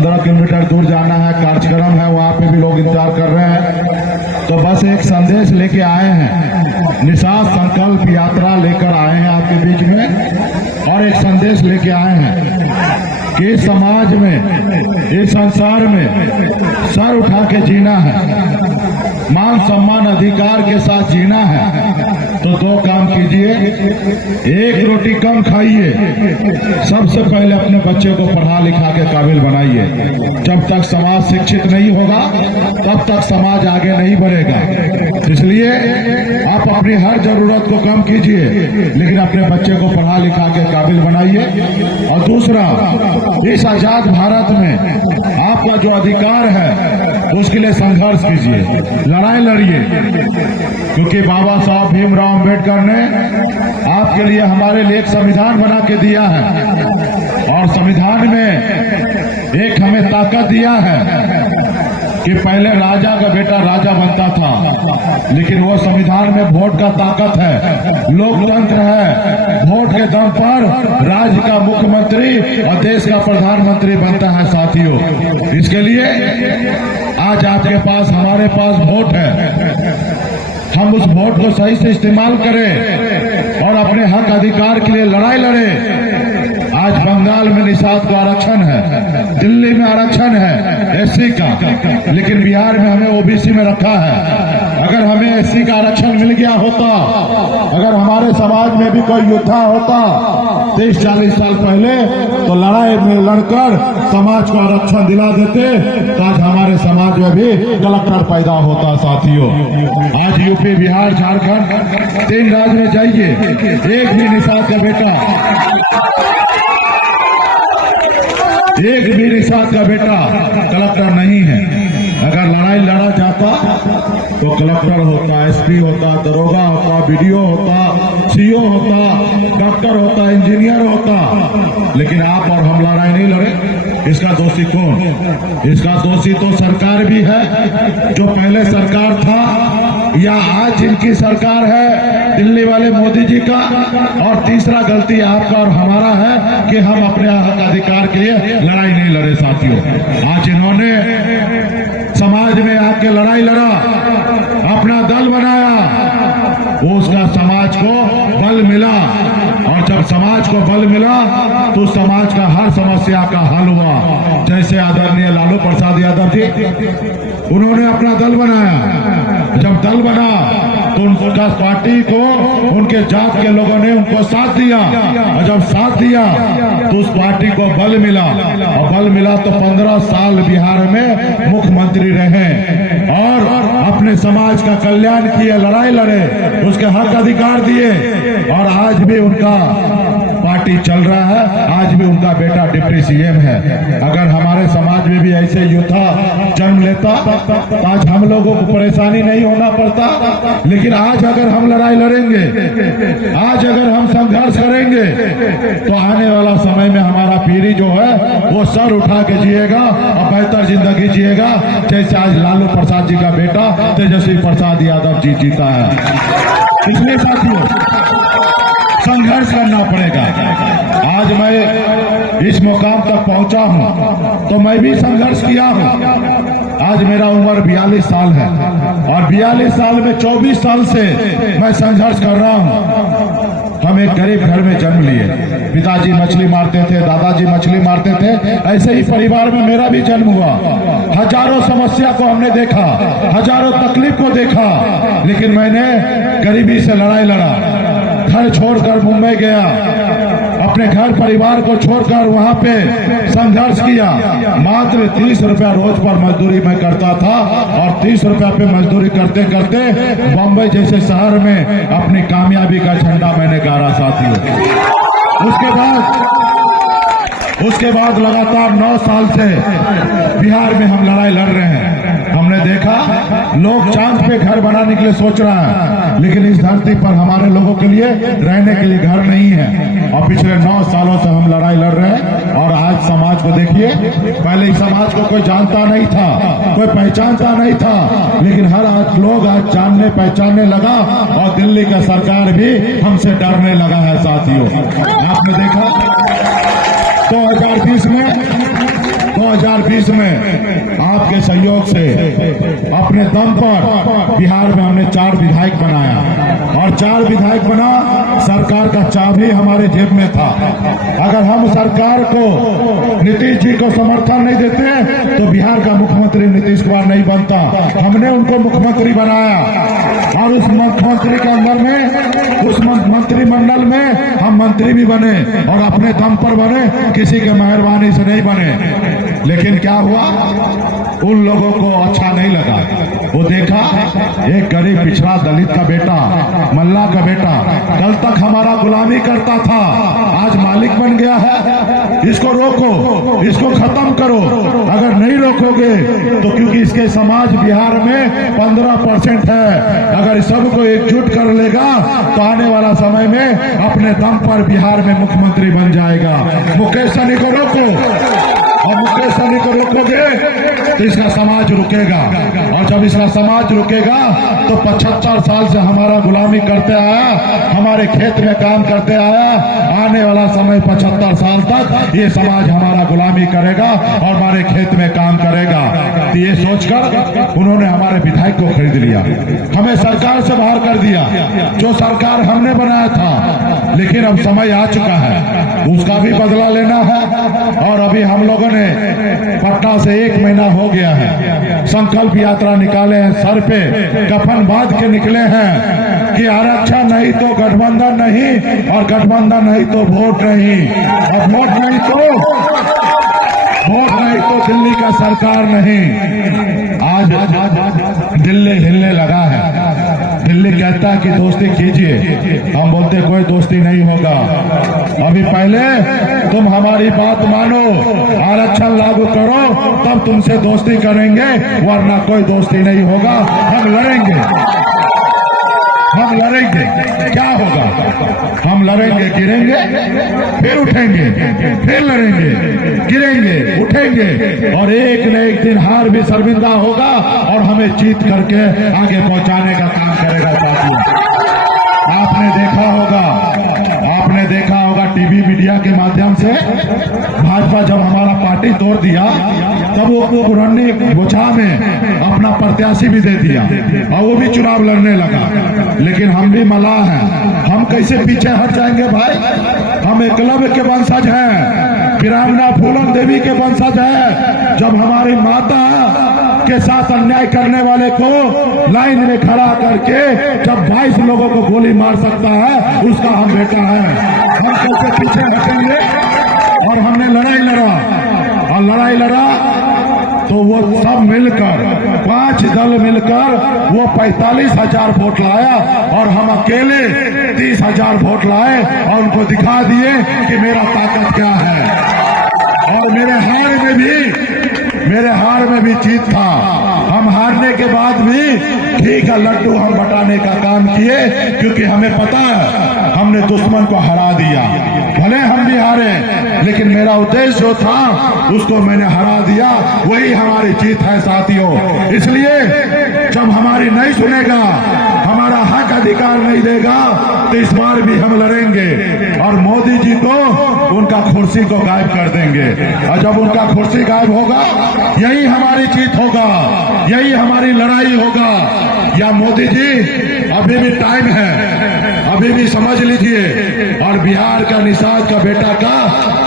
15 kilometre दूर जाना है, कार्यक्रम है, वहाँ पे भी लोग इंतजार कर रहे हैं। तो बस एक संदेश लेके आए हैं, निषाद संकल्प यात्रा लेकर आए हैं आपके बीच में, और एक संदेश लेके आए हैं कि समाज में, इस संसार में सर उठा के जीना है, मान सम्मान अधिकार के साथ जीना है। तो दो काम कीजिए, एक रोटी कम खाइए, सबसे पहले अपने बच्चे को पढ़ा लिखा के काबिल बनाइए। जब तक समाज शिक्षित नहीं होगा तब तक समाज आगे नहीं बढ़ेगा। इसलिए आप अपनी हर जरूरत को कम कीजिए, लेकिन अपने बच्चे को पढ़ा लिखा के काबिल बनाइए। और दूसरा, इस आजाद भारत में आपका जो अधिकार है उसके लिए संघर्ष कीजिए, लड़ाई लड़िए, क्योंकि बाबा साहब भीमराव अम्बेडकर ने आपके लिए, हमारे लिए एक संविधान बना के दिया है, और संविधान में एक हमें ताकत दिया है कि पहले राजा का बेटा राजा बनता था, लेकिन वो संविधान में वोट का ताकत है, लोकतंत्र है, वोट के दम पर राज्य का मुख्यमंत्री और देश का प्रधानमंत्री बनता है। साथियों, इसके लिए आज आपके पास, हमारे पास वोट है, हम उस वोट को सही से इस्तेमाल करें और अपने हक अधिकार के लिए लड़ाई लड़ें। आज बंगाल में निषाद का आरक्षण है, दिल्ली में आरक्षण है एससी का, लेकिन बिहार में हमें ओबीसी में रखा है। अगर हमें एससी का आरक्षण मिल गया होता, अगर हमारे समाज में भी कोई योद्धा होता 30-40 साल पहले, तो लड़ाई में लड़कर समाज को आरक्षण दिला देते, तो आज हमारे समाज में भी कलेक्टर पैदा होता। साथियों, आज यूपी, बिहार, झारखंड, 3 राज्य में जाइए, एक भी निषाद का बेटा, एक भी निषाद का बेटा कलेक्टर नहीं है। अगर लड़ाई लड़ा जाता तो कलेक्टर होता, एसपी होता, दरोगा होता, बीडीओ होता, सीओ होता, डॉक्टर होता, इंजीनियर होता, लेकिन आप और हम लड़ाई नहीं लड़े। इसका दोषी कौन? इसका दोषी तो सरकार भी है, जो पहले सरकार था या आज जिनकी सरकार है, दिल्ली वाले मोदी जी का। और तीसरा गलती आपका और हमारा है कि हम अपने हक अधिकार के लिए लड़ाई नहीं लड़े। साथियों, आज इन्होंने समाज में आके लड़ाई लड़ा, अपना दल बनाया, वो उसका समाज को बल मिला, और जब समाज को बल मिला तो समाज का हर समस्या का हल हुआ। जैसे आदरणीय लालू प्रसाद यादव जी, उन्होंने अपना दल बनाया, जब दल बना तो उनका पार्टी को, उनके जात के लोगों ने उनको साथ दिया, और जब साथ दिया तो उस पार्टी को बल मिला, और बल मिला तो 15 साल बिहार में मुख्यमंत्री रहे और अपने समाज का कल्याण किए, लड़ाई लड़े, उसके हक अधिकार दिए, और आज भी उनका पार्टी चल रहा है, आज भी उनका बेटा डिप्टी सीएम है। अगर हमारे समाज में भी ऐसे योद्धा जन्म लेता तो आज हम लोगों को परेशानी नहीं होना पड़ता। लेकिन आज अगर हम लड़ाई लड़ेंगे, आज अगर हम संघर्ष करेंगे, तो आने वाला समय में हमारा पीढ़ी जो है वो सर उठा के जिएगा और बेहतर जिंदगी जिएगा, जैसे आज लालू प्रसाद जी का बेटा तेजस्वी प्रसाद यादव जी जीता है। इसलिए साथियों, संघर्ष करना पड़ेगा। आज मैं इस मुकाम तक पहुंचा हूं तो मैं भी संघर्ष किया हूं। आज मेरा उम्र 42 साल है, और 42 साल में 24 साल से मैं संघर्ष कर रहा हूं। हम एक गरीब घर में जन्म लिए, पिताजी मछली मारते थे, दादाजी मछली मारते थे, ऐसे ही परिवार में मेरा भी जन्म हुआ। हजारों समस्या को हमने देखा, हजारों तकलीफ को देखा, लेकिन मैंने गरीबी से लड़ाई लड़ा, घर छोड़कर मुंबई गया, अपने घर परिवार को छोड़कर वहां पे संघर्ष किया। मात्र 30 रुपया रोज पर मजदूरी मैं करता था, और 30 रुपया पे मजदूरी करते करते बम्बई जैसे शहर में अपनी कामयाबी का झंडा मैंने गाड़ा। साथियों, उसके बाद लगातार 9 साल से बिहार में हम लड़ाई लड़ रहे हैं। हमने देखा लोग चांद पे घर बनाने के लिए सोच रहा है, लेकिन इस धरती पर हमारे लोगों के लिए रहने के लिए घर नहीं है। और पिछले 9 सालों से हम लड़ाई लड़ रहे हैं, और आज समाज को देखिए, पहले इस समाज को कोई जानता नहीं था, कोई पहचानता नहीं था, लेकिन हर आज लोग आज जानने पहचानने लगा, और दिल्ली का सरकार भी हमसे डरने लगा है। साथियों, आपने देखा 2020 में 2020 में आपके सहयोग से अपने दम पर बिहार में हमने 4 विधायक बनाया और 4 विधायक बना, सरकार का चाबी हमारे जेब में था। अगर हम सरकार को, नीतीश जी को समर्थन नहीं देते तो बिहार का मुख्यमंत्री नीतीश कुमार नहीं बनता। हमने उनको मुख्यमंत्री बनाया और उस मुख्यमंत्री के अंदर में, उस मंत्रिमंडल में हम मंत्री भी बने और अपने दम पर बने, किसी के मेहरबानी से नहीं बने। लेकिन क्या हुआ, उन लोगों को अच्छा नहीं लगा। वो देखा एक गरीब पिछड़ा दलित का बेटा, मल्ला का बेटा, कल तक हमारा गुलामी करता था, आज मालिक बन गया है, इसको रोको, इसको खत्म करो। अगर नहीं रोकोगे तो, क्योंकि इसके समाज बिहार में 15% है, अगर सबको एकजुट कर लेगा तो आने वाला समय में अपने दम पर बिहार में मुख्यमंत्री बन जाएगा। मुकेश सहनी को रोको, और मुकेश सहनी को रोकोगे तो इसका समाज रुकेगा, और जब इसका समाज रुकेगा तो 75 साल से हमारा गुलामी करते आया, हमारे खेत में काम करते आया, आने वाला समय 75 साल तक ये समाज हमारा गुलामी करेगा और हमारे खेत में काम करेगा। तो ये सोचकर उन्होंने हमारे विधायक को खरीद लिया, हमें सरकार से बाहर कर दिया, जो सरकार हमने बनाया था। लेकिन अब समय आ चुका है, उसका भी बदला लेना है। और अभी हम लोगों ने पटना से 1 महीना हो गया है, संकल्प यात्रा निकाले हैं, सर पे कफन बांध के निकले हैं कि आरक्षण नहीं तो गठबंधन नहीं, और गठबंधन नहीं तो वोट नहीं, और वोट नहीं तो दिल्ली का सरकार नहीं। आज दिल्ली हिलने लगा है, दिल्ली कहता है कि दोस्ती कीजिए, हम बोलते कोई दोस्ती नहीं होगा। अभी पहले तुम हमारी बात मानो, आरक्षण लागू करो, तब तुमसे दोस्ती करेंगे, वरना कोई दोस्ती नहीं होगा। हम लड़ेंगे, हम लड़ेंगे, क्या होगा, हम लड़ेंगे, गिरेंगे फिर उठेंगे, फिर लड़ेंगे, गिरेंगे, उठेंगे, और एक न एक दिन हार भी शर्मिंदा होगा और हमें जीत करके आगे पहुंचाने का काम करेगा। साथियों, आपने देखा होगा टीवी मीडिया के माध्यम से भाजपा जब हमारा पार्टी तोड़ दिया तब वो पुरानी बोछा में अपना प्रत्याशी भी दे दिया और वो भी चुनाव लड़ने लगा। लेकिन हम भी मलाह हैं, हम कैसे पीछे हट जाएंगे भाई। हम एकलव्य के वंशज हैं, वीरांगना फूलन देवी के वंशज हैं। जब हमारी माता के साथ अन्याय करने वाले को लाइन में खड़ा करके जब 22 लोगों को गोली मार सकता है, उसका हम बेटा है। हम कैसे पीछे हटेंगे। और हमने लड़ाई लड़ा, और लड़ाई लड़ा तो वो सब मिलकर, 5 दल मिलकर वो 45,000 वोट लाया और हम अकेले 30,000 वोट लाए और उनको दिखा दिए कि मेरा ताकत क्या है। और मेरे हार में भी जीत था। हम हारने के बाद भी ठीक है, लड्डू हम बटाने का काम किए, क्योंकि हमें पता है हमने दुश्मन को हरा दिया। भले हम भी हारे, लेकिन मेरा उद्देश्य जो था उसको मैंने हरा दिया, वही हमारी जीत है साथियों। इसलिए जब हमारी नहीं सुनेगा, हमारा हक अधिकार नहीं देगा, तो इस बार भी हम लड़ेंगे और मोदी जी को उनका कुर्सी को गायब कर देंगे। और जब उनका कुर्सी गायब होगा, यही हमारी जीत होगा, यही हमारी लड़ाई होगा। या मोदी जी, अभी भी टाइम है, अभी भी समझ लीजिए और बिहार का निषाद का बेटा का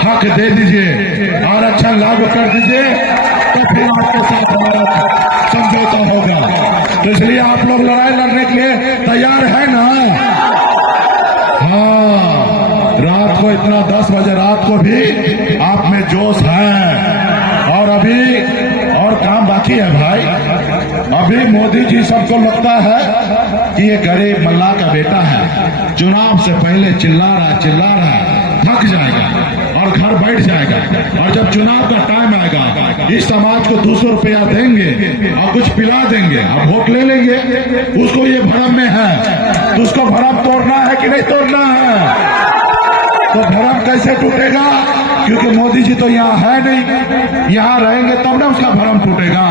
हक दे दीजिए, आरक्षण लागू कर दीजिए, तो फिर आपके साथ हमारा समझौता होगा। तो इसलिए आप लोग लड़ाई लड़ने के लिए तैयार है ना? हाँ, रात को इतना 10 बजे रात को भी आप में जोश है। और अभी और काम बाकी है भाई। अभी मोदी जी सबको लगता है कि ये गरीब मल्ला का बेटा है, चुनाव से पहले चिल्ला रहा थक जाएगा और घर बैठ जाएगा, और जब चुनाव का टाइम आएगा इस समाज को 200 रुपया देंगे और कुछ पिला देंगे और वोट ले लेंगे। उसको ये भरम में है, तो उसको भरम तोड़ना है कि नहीं तोड़ना है? तो भरम कैसे टूटेगा? क्योंकि मोदी जी तो यहाँ है नहीं, यहाँ रहेंगे तब ना उसका भरम टूटेगा।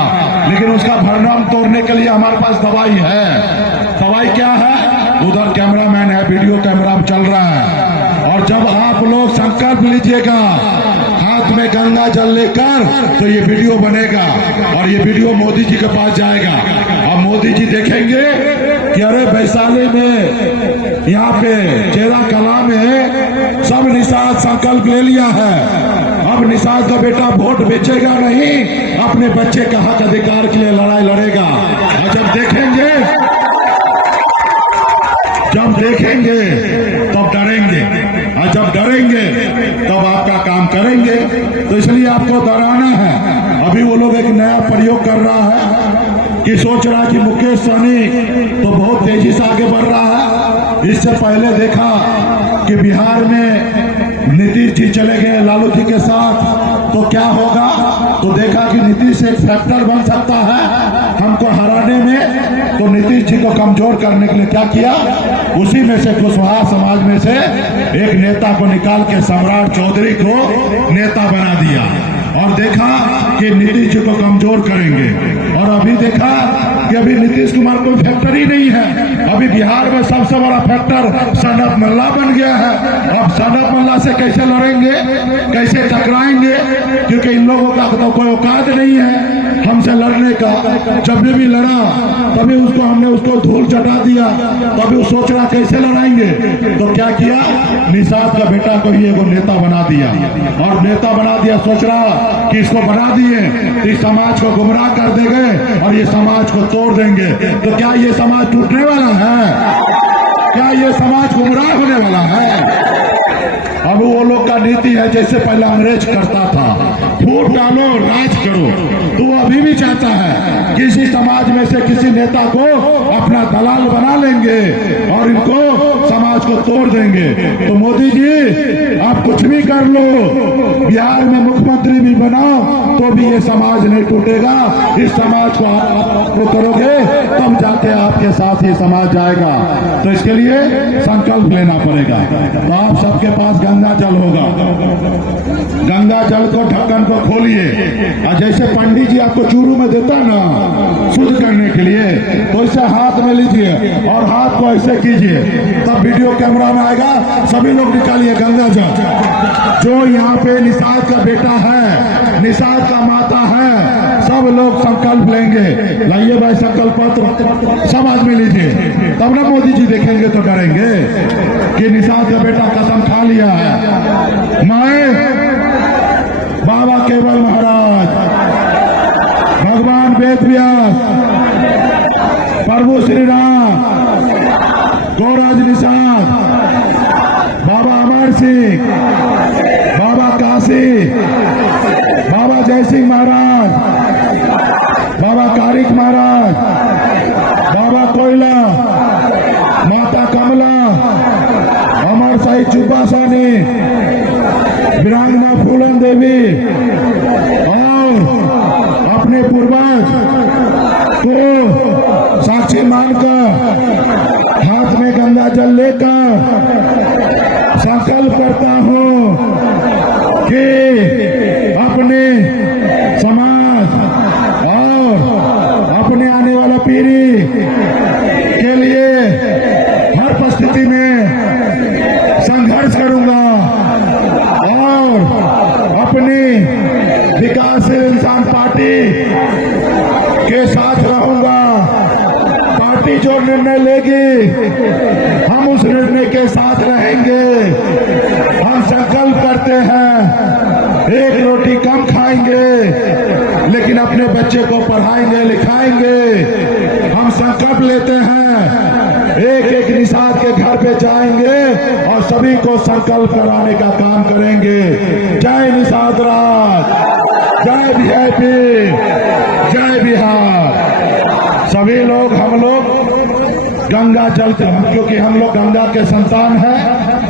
लेकिन उसका भरम तोड़ने के लिए हमारे पास दवाई है। दवाई क्या है? उधर कैमरामैन है, वीडियो कैमरा चल रहा है। और जब आप लोग संकल्प लीजिएगा, हाथ में गंगा जल लेकर तो ये वीडियो बनेगा और ये वीडियो मोदी जी के पास जाएगा। अब मोदी जी देखेंगे कि अरे वैशाली में यहाँ पे चेरा कला में सब निषाद संकल्प ले लिया है, अब निषाद का बेटा वोट बेचेगा नहीं, अपने बच्चे का हक अधिकार के लिए लड़ाई लड़ेगा। और जब देखेंगे तब डरेंगे, और जब डरेंगे तब आपका काम करेंगे। तो इसलिए आपको डराना है। अभी वो लोग एक नया प्रयोग कर रहा है कि सोच रहा कि मुकेश सहनी तो बहुत तेजी से आगे बढ़ रहा है। इससे पहले देखा कि बिहार में नीतीश जी चले गए लालू जी के साथ, तो क्या होगा? तो देखा कि नीतीश एक फैक्टर बन सकता है हमको हराने में। तो नीतीश जी को कमजोर करने के लिए क्या किया, उसी में से कुशवाहा समाज में से एक नेता को निकाल के सम्राट चौधरी को नेता बना दिया और देखा कि नीतीश जी को कमजोर करेंगे। और अभी देखा कि अभी नीतीश कुमार कोई फैक्टर ही नहीं है। अभी बिहार में सबसे बड़ा फैक्टर सनत मल्ला बन गया है। अब सनत मल्ला से कैसे लड़ेंगे, कैसे टकराएंगे? क्योंकि इन लोगों का तो कोई औकात नहीं है हमसे लड़ने का। जब भी लड़ा तभी हमने उसको धूल चटा दिया, तभी वो सोच रहा कैसे लड़ाएंगे। तो क्या किया, निषाद का बेटा को ही एगो नेता बना दिया और नेता बना दिया। सोच रहा कि इसको बना दिए तो इस समाज को गुमराह कर देंगे और ये समाज को तोड़ देंगे। तो क्या ये समाज टूटने वाला है? क्या ये समाज गुमराह होने वाला है? अब वो लोग का नीति है जैसे पहले अंग्रेज करता था, फूट डालो राज करो। तो वो अभी भी चाहता है किसी समाज में से किसी नेता को अपना दलाल बना लेंगे और इनको समाज को तोड़ देंगे। तो मोदी जी आप कुछ भी कर लो, बिहार में मुख्यमंत्री भी बनाओ तो भी ये समाज नहीं टूटेगा। इस समाज को आप करोगे तब जाके आपके साथ ये समाज जाएगा। तो इसके लिए संकल्प लेना पड़ेगा। तो आप सबके पास गंगा जल होगा, गंगा जल को ढक्कन को खोलिए और जैसे पंडित जी आपको चूरू में देता ना शुद्ध करने के लिए, तो इसे हाथ में लीजिए और हाथ को ऐसे कीजिए, तब वीडियो कैमरा में आएगा। सभी लोग निकालिए गंगा जल। जो यहाँ पे निषाद का बेटा है, निषाद का माता है, सब लोग संकल्प लेंगे। लाइए भाई संकल्प पत्र, सब आदमी लीजिए, तब ना मोदी जी देखेंगे तो डरेंगे कि निषाद का बेटा कसम खा लिया है। मैं बाबा केवल महाराज, भगवान वेद व्यास, प्रभु श्री राम, गौराज निषाद, बाबा अमर सिंह, बाबा काशी, बाबा जय सिंह महाराज, बाबा कारिक महाराज, बाबा कोयला, माता कमला, अमर साई चुपासानी, वीरांगना फूलन देवी और अपने पूर्वज को साक्षी मानकर हाथ में गंगा जल लेकर संकल्प करता हूँ कि अपने समाज और अपने आने वाला पीढ़ी के लिए हर परिस्थिति में संघर्ष करूंगा और अपनी विकासशील इंसान पार्टी के साथ रहूंगा। पार्टी जो निर्णय लेगी हम उस निर्णय के साथ रहेंगे। हम संकल्प करते हैं एक रोटी कम खाएंगे लेकिन अपने बच्चे को पढ़ाएंगे लिखाएंगे। हम संकल्प लेते हैं एक एक निषाद के घर पे जाएंगे और सभी को संकल्प कराने का काम करेंगे। जय निषाद राज, जय वीआईपी, जय बिहार। सभी लोग हम लोग गंगा जल, क्योंकि हम लोग गंगा के संतान हैं,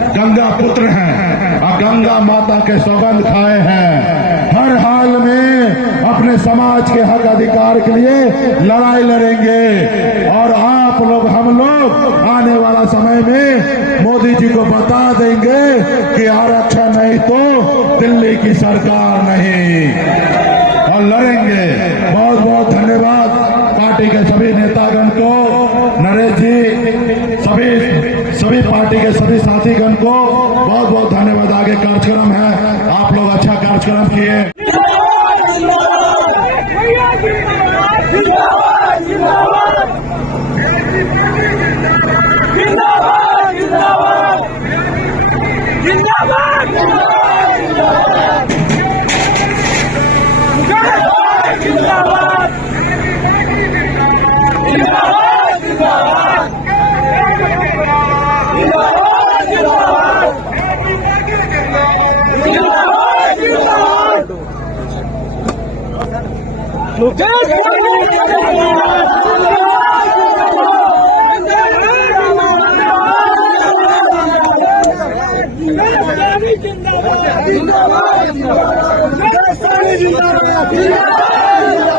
गंगा पुत्र हैं और गंगा माता के सौगंध खाए हैं। हर हाल में अपने समाज के हक अधिकार के लिए लड़ाई लड़ेंगे और आप लोग हम लोग आने वाला समय में मोदी जी को बता देंगे कि आरक्षण नहीं तो दिल्ली की सरकार नहीं, और लड़ेंगे। बहुत बहुत धन्यवाद पार्टी के सभी नेतागण को, नरेश जी, सभी पार्टी के सभी साथीगण को बहुत बहुत धन्यवाद। आगे कार्यक्रम है, आप लोग अच्छा कार्यक्रम कार्यक्रम किए। जिंदाबाद